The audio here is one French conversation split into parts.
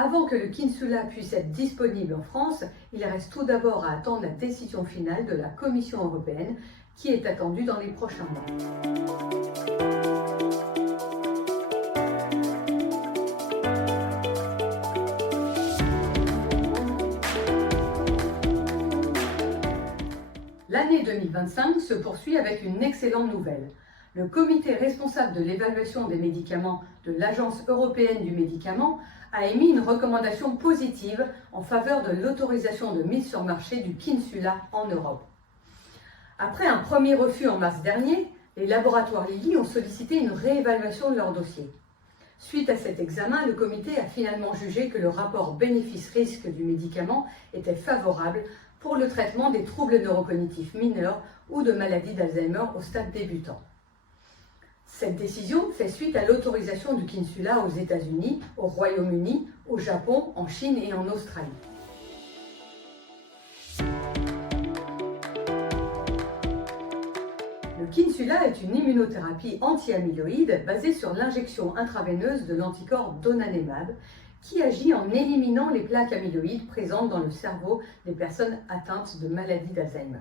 Avant que le Kinsula puisse être disponible en France, il reste tout d'abord à attendre la décision finale de la Commission européenne qui est attendue dans les prochains mois. L'année 2025 se poursuit avec une excellente nouvelle. Le comité responsable de l'évaluation des médicaments de l'Agence européenne du médicament a émis une recommandation positive en faveur de l'autorisation de mise sur marché du Kinsula en Europe. Après un premier refus en mars dernier, les laboratoires Lilly ont sollicité une réévaluation de leur dossier. Suite à cet examen, le comité a finalement jugé que le rapport bénéfice-risque du médicament était favorable pour le traitement des troubles neurocognitifs mineurs ou de maladies d'Alzheimer au stade débutant. Cette décision fait suite à l'autorisation du Kinsula aux États-Unis, au Royaume-Uni, au Japon, en Chine et en Australie. Le Kinsula est une immunothérapie anti-amyloïde basée sur l'injection intraveineuse de l'anticorps donanemab qui agit en éliminant les plaques amyloïdes présentes dans le cerveau des personnes atteintes de maladies d'Alzheimer.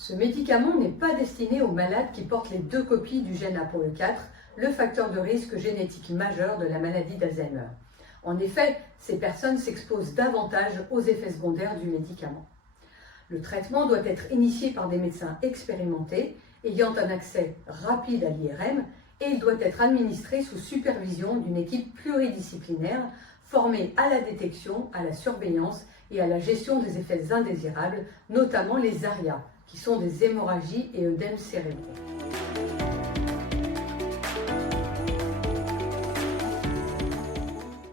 Ce médicament n'est pas destiné aux malades qui portent les deux copies du gène APOE4, le facteur de risque génétique majeur de la maladie d'Alzheimer. En effet, ces personnes s'exposent davantage aux effets secondaires du médicament. Le traitement doit être initié par des médecins expérimentés, ayant un accès rapide à l'IRM, et il doit être administré sous supervision d'une équipe pluridisciplinaire formée à la détection, à la surveillance et à la gestion des effets indésirables, notamment les ARIA, qui sont des hémorragies et œdèmes cérébraux.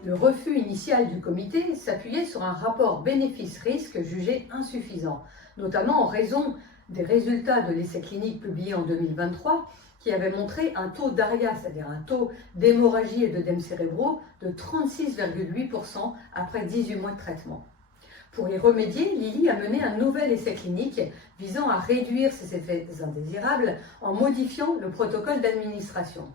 Le refus initial du comité s'appuyait sur un rapport bénéfice-risque jugé insuffisant, notamment en raison des résultats de l'essai clinique publié en 2023 qui avait montré un taux d'ARIA, c'est-à-dire un taux d'hémorragie et d'œdèmes cérébraux de 36,8% après 18 mois de traitement. Pour y remédier, Lilly a mené un nouvel essai clinique visant à réduire ces effets indésirables en modifiant le protocole d'administration.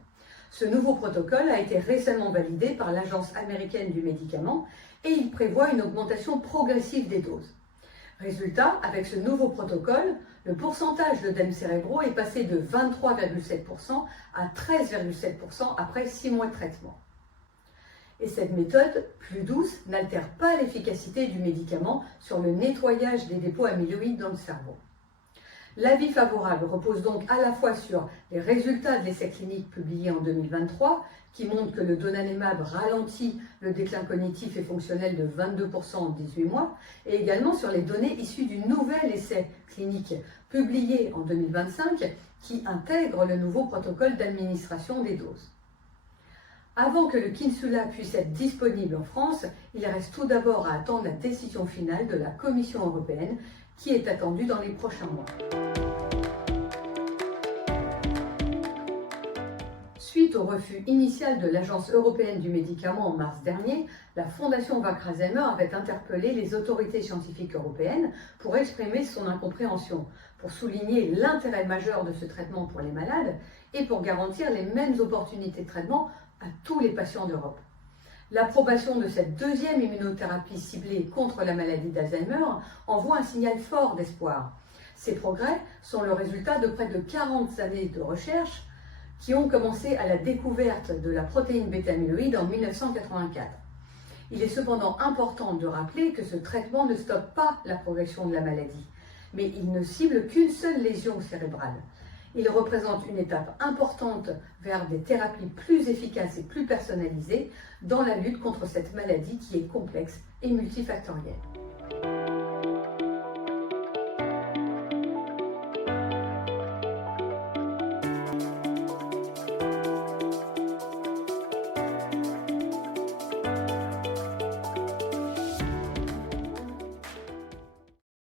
Ce nouveau protocole a été récemment validé par l'Agence américaine du médicament et il prévoit une augmentation progressive des doses. Résultat, avec ce nouveau protocole, le pourcentage d'œdèmes cérébraux est passé de 23,7% à 13,7% après 6 mois de traitement. Et cette méthode, plus douce, n'altère pas l'efficacité du médicament sur le nettoyage des dépôts amyloïdes dans le cerveau. L'avis favorable repose donc à la fois sur les résultats de l'essai clinique publié en 2023, qui montrent que le donanemab ralentit le déclin cognitif et fonctionnel de 22% en 18 mois, et également sur les données issues du nouvel essai clinique publié en 2025, qui intègre le nouveau protocole d'administration des doses. Avant que le Kinsula puisse être disponible en France, il reste tout d'abord à attendre la décision finale de la Commission européenne qui est attendue dans les prochains mois. Suite au refus initial de l'Agence européenne du médicament en mars dernier, la Fondation Vacc-Alzheimer avait interpellé les autorités scientifiques européennes pour exprimer son incompréhension, pour souligner l'intérêt majeur de ce traitement pour les malades et pour garantir les mêmes opportunités de traitement à tous les patients d'Europe. L'approbation de cette deuxième immunothérapie ciblée contre la maladie d'Alzheimer envoie un signal fort d'espoir. Ces progrès sont le résultat de près de 40 années de recherche qui ont commencé à la découverte de la protéine bêta-amyloïde en 1984. Il est cependant important de rappeler que ce traitement ne stoppe pas la progression de la maladie, mais il ne cible qu'une seule lésion cérébrale. Il représente une étape importante vers des thérapies plus efficaces et plus personnalisées dans la lutte contre cette maladie qui est complexe et multifactorielle.